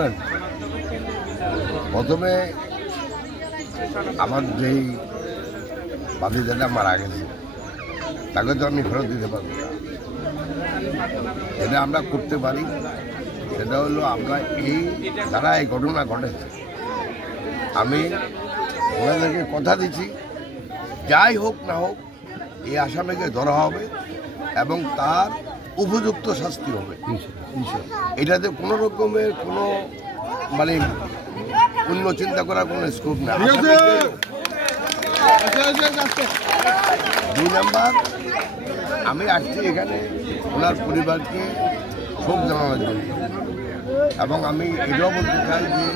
বলেন। প্রথমে আমার যেই বাতিদাটা মারা গেছে তাকে তো আমি ফেরত দিতে পারবো না। যেটা আমরা করতে পারি সেটা হলো আমরা যারা এই ঘটনা ঘটেছে আমি ওনাদেরকে কথা দিচ্ছি, যাই হোক না হোক এই আসামিকে ধরা হবে এবং তার উপযুক্ত শাস্তি হবে। এটাতে কোনো রকমের কোনো মানে অন্য চিন্তা করার কোনো স্কোপ না। 2 নাম্বার, আমি আসছি এখানে ওনার পরিবারকে শোক জানানোর জন্য এবং আমি এটাও বলতে চাই যে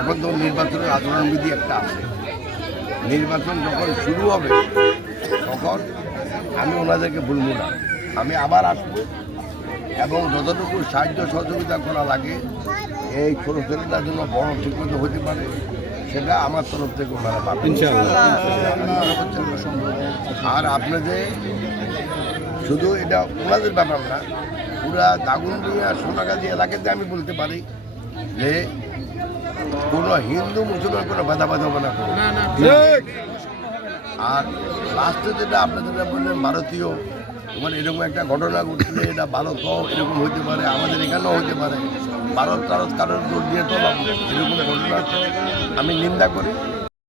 এখন তো নির্বাচনের আচরণবিধি একটা আছে, নির্বাচন যখন শুরু হবে তখন আমি ওনাদেরকে বলবো না, আমি আবার আসবো এবং যতটুকু সাহায্য সহযোগিতা করা লাগে এই ছোট ছেলেটার জন্য বড় ঠিকমতো হতে পারে সেটা আমার তরফ থেকে ওনারা পাবেন। আর আপনাদের শুধু এটা ওনাদের ব্যাপার না, পুরা দাগনভূঞা সোনাগাজী এলাকাতে আমি বলতে পারি যে কোনো হিন্দু মুসলমান কোনো ভেদাভেদ হবে না। আর লাস্টে যেটা আপনি যেটা বললেন ভারতীয়, মানে এরকম একটা ঘটনা ঘটলে এটা ভারতও এরকম হইতে পারে, আমাদের এখানেও হতে পারে। ভারত কারোর দোষ দিয়ে তো এরকম ঘটনা আমি নিন্দা করি।